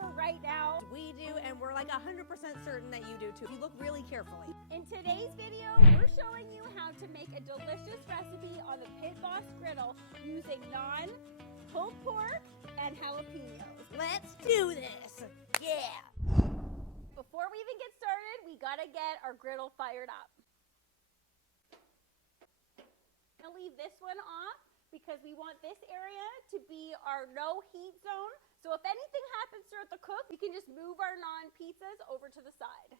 store right now. We do, and we're like 100% certain that you do too, if you look really carefully. In today's video, we're showing you how to make a delicious recipe on the Pit Boss griddle using naan, pulled pork, and jalapenos. Let's do this. Yeah. Before we even get started, we gotta get our griddle fired up. I'm gonna leave this one off because we want this area to be our no heat zone. So if anything happens throughout the cook, we can just move our naan pizzas over to the side.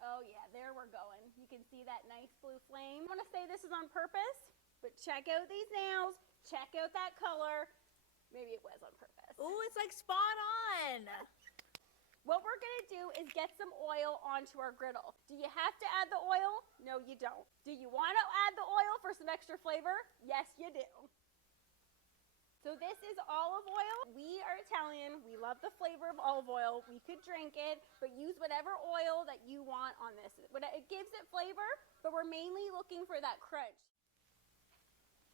Oh yeah, there we're going. You can see that nice blue flame. I want to say this is on purpose, but check out these nails. Check out that color. Maybe it was on purpose. Ooh, it's like spot on. What we're going to do is get some oil onto our griddle. Do you have to add the oil? No, you don't. Do you want to add the oil for some extra flavor? Yes, you do. So this is olive oil. We are Italian. We love the flavor of olive oil. We could drink it, but use whatever oil that you want on this. It gives it flavor, but we're mainly looking for that crunch.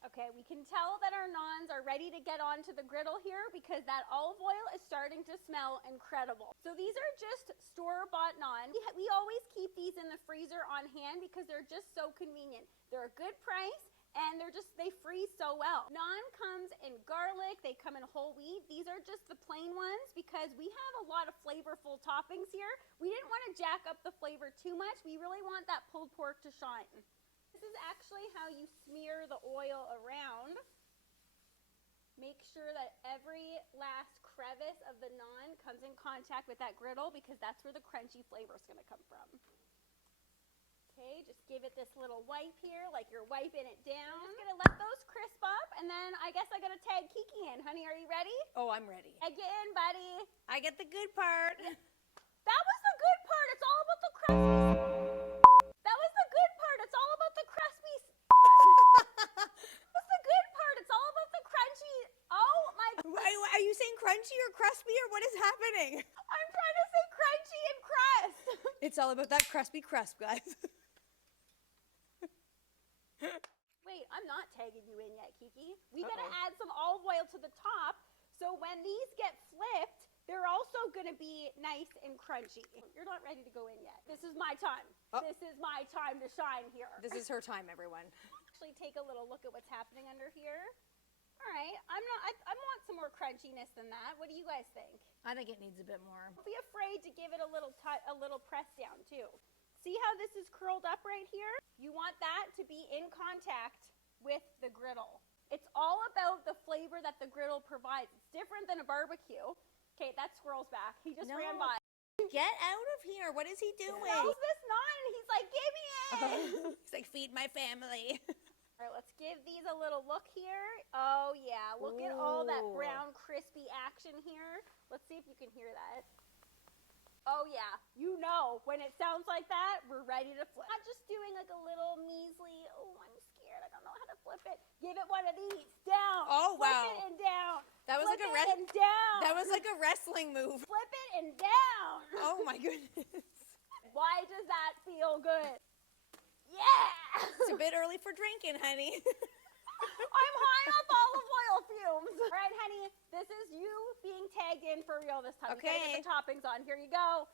Okay, we can tell that our naans are ready to get onto the griddle here because that olive oil is starting to smell incredible. So these are just store-bought naan. We always keep these in the freezer on hand because they're just so convenient. They're a good price and they freeze so well. Naan comes in garlic, they come in whole wheat. These are just the plain ones because we have a lot of flavorful toppings here. We didn't want to jack up the flavor too much. We really want that pulled pork to shine. This is actually how you smear the oil around. Make sure that every last crevice of the naan comes in contact with that griddle because that's where the crunchy flavor is going to come from. Okay, just give it this little wipe here like you're wiping it down. I'm just going to let those crisp up and then I guess I got to tag Kiki in. Honey, are you ready? Oh, I'm ready. Tag you in, buddy. I get the good part. That was the good part. It's all about the crispy. That was the good part. It's all about the crispy. That's the good part. It's all about the crunchy. Oh my. Are you saying crunchy or crispy or what is happening? I'm trying to say crunchy and crust. It's all about that crispy crust, guys. Wait, I'm not tagging you in yet, Kiki. We gotta add some olive oil to the top so when these get flipped, they're also going to be nice and crunchy. You're not ready to go in yet. This is my time. Oh. This is my time to shine here. This is her time, everyone. Actually, take a little look at what's happening under here. All right, I want some more crunchiness than that. What do you guys think? I think it needs a bit more. Don't be afraid to give it a little press down too. See how this is curled up right here? You want that to be in contact with the griddle. It's all about the flavor that the griddle provides. It's different than a barbecue. Okay, that squirrel's back. He just ran by. Get out of here. What is he doing? He smells this naan and he's like, give me it. He's like, feed my family. All right, let's give these a little look here. Oh, yeah. Look at all that brown, crispy action here. Let's see if you can hear that. Oh, yeah. You know, when it sounds like that, we're ready to flip. Not just doing like a little measly, oh, I'm scared. I don't know how to flip it. Give it one of these. Down. Oh, wow. Flip it and down. That was flip like it and down. That was like a wrestling move. Flip it and down. Oh, my goodness. Why does that feel good? Yeah! It's a bit early for drinking, honey. I'm high off olive oil fumes. All right, honey, this is you being tagged in for real this time. Okay. You gotta get the toppings on. Here you go.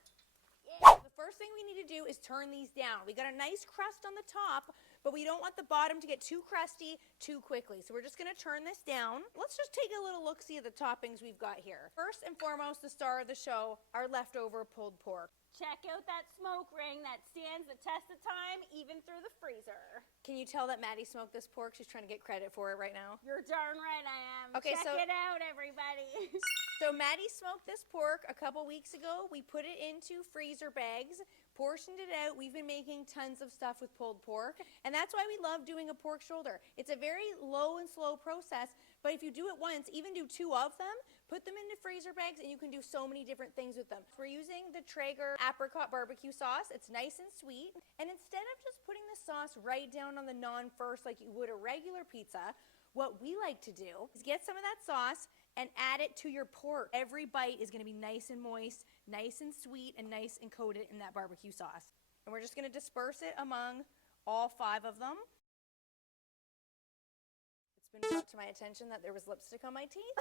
Yeah. The first thing we need to do is turn these down. We got a nice crust on the top, but we don't want the bottom to get too crusty too quickly. So we're just gonna turn this down. Let's just take a little look-see at the toppings we've got here. First and foremost, the star of the show, our leftover pulled pork. Check out that smoke ring that stands the test of time, even through the freezer. Can you tell that Maddie smoked this pork? She's trying to get credit for it right now. You're darn right I am. Okay, Check it out, everybody. So Maddie smoked this pork a couple weeks ago. We put it into freezer bags, portioned it out. We've been making tons of stuff with pulled pork, and that's why we love doing a pork shoulder. It's a very low and slow process, but if you do it once, even do 2 of them, put them into freezer bags, and you can do so many different things with them. We're using the Traeger apricot barbecue sauce. It's nice and sweet, and instead of just putting the sauce right down on the naan first like you would a regular pizza, what we like to do is get some of that sauce and add it to your pork. Every bite is going to be nice and moist, nice and sweet, and nice and coated in that barbecue sauce. And we're just going to disperse it among all 5 of them. It's been brought to my attention that there was lipstick on my teeth.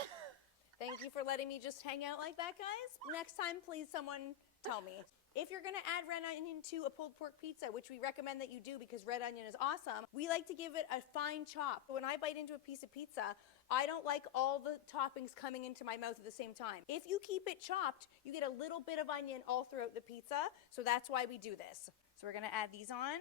Thank you for letting me just hang out like that, guys. Next time, please, someone tell me. If you're gonna add red onion to a pulled pork pizza, which we recommend that you do because red onion is awesome, we like to give it a fine chop. When I bite into a piece of pizza, I don't like all the toppings coming into my mouth at the same time. If you keep it chopped, you get a little bit of onion all throughout the pizza, so that's why we do this. So we're gonna add these on.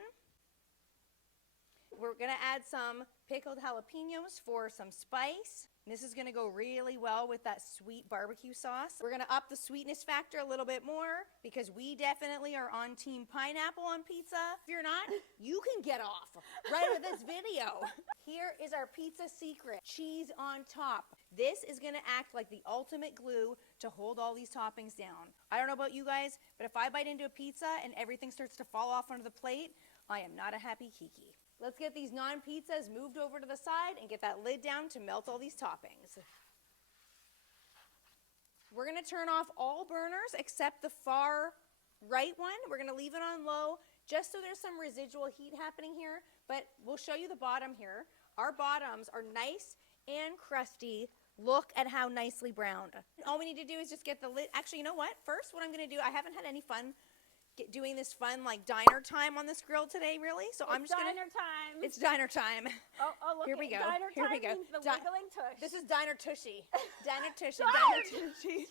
We're gonna add some pickled jalapenos for some spice. This is gonna go really well with that sweet barbecue sauce. We're gonna up the sweetness factor a little bit more because we definitely are on team pineapple on pizza. If you're not, you can get off right with this video. Here is our pizza secret, cheese on top. This is gonna act like the ultimate glue to hold all these toppings down. I don't know about you guys, but if I bite into a pizza and everything starts to fall off onto the plate, I am not a happy Kiki. Let's get these naan pizzas moved over to the side and get that lid down to melt all these toppings. We're gonna turn off all burners except the far right one. We're gonna leave it on low just so there's some residual heat happening here, but we'll show you the bottom here. Our bottoms are nice and crusty. Look at how nicely browned. All we need to do is just get the lid. Actually, you know what? First, what I'm gonna do, I haven't had any fun doing this fun like diner time on this grill today, really. So I'm just gonna. Diner time. It's diner time. Oh, look. Here we go. Diner Here we time go. means the wiggling tush. This is diner tushy. Diner tushy. Diner tushy.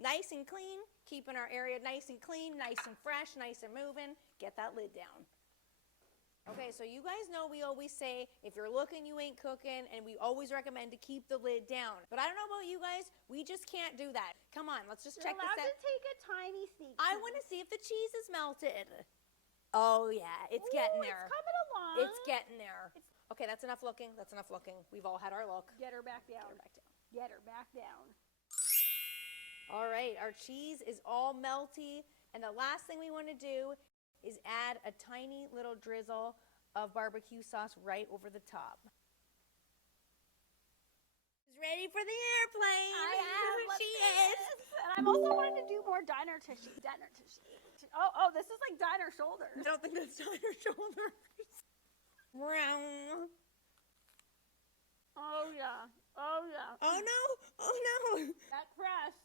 Nice and clean. Keeping our area nice and clean, nice and fresh, nice and moving. Get that lid down. Okay, so you guys know we always say, if you're looking, you ain't cooking, and we always recommend to keep the lid down. But I don't know about you guys, we just can't do that. Come on, let's just check this out. You're allowed to take a tiny sneak. I want to see if the cheese is melted. Oh, yeah, it's getting there. It's coming along. It's getting there. Okay, that's enough looking. That's enough looking. We've all had our look. Get her back down. Get her back down. All right, our cheese is all melty, and the last thing we want to do is add a tiny little drizzle of barbecue sauce right over the top. Ready for the airplane. I am. She is. And I'm also wanting to do more diner tushy. Diner tushy. Oh, this is like diner shoulders. I don't think that's diner shoulders. Brown. Oh yeah. Oh yeah. Oh no. Oh no. That crust.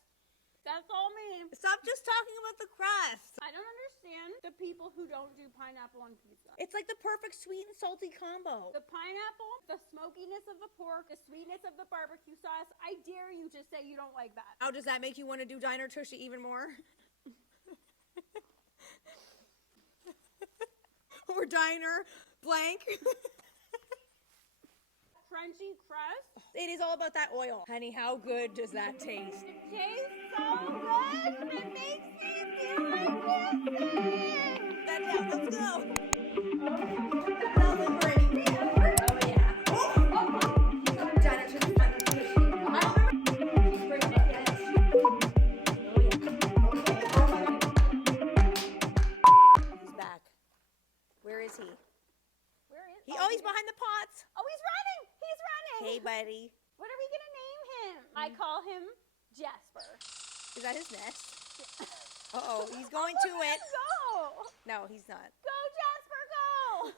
That's all me. Stop just talking about the crust. I don't understand the people who don't do pineapple on pizza. It's like the perfect sweet and salty combo. The pineapple, the smokiness of the pork, the sweetness of the barbecue sauce. I dare you to say you don't like that. How does that make you want to do diner tushy even more? Or diner blank. Crunchy crust. It is all about that oil. Honey, how good does that taste? It tastes so good. It makes me feel like this. That's out. Let's go. Celebrate. Oh, yeah. Diner tushy, diner tushy. I remember. He's back. Where is he? He's behind the pots. Oh, he's running. He's running. Hey, buddy. What are we going to name him? I call him Jasper. Is that his nest? Uh-oh, he's going to it. Go. No, he's not. Go, Jasper, go.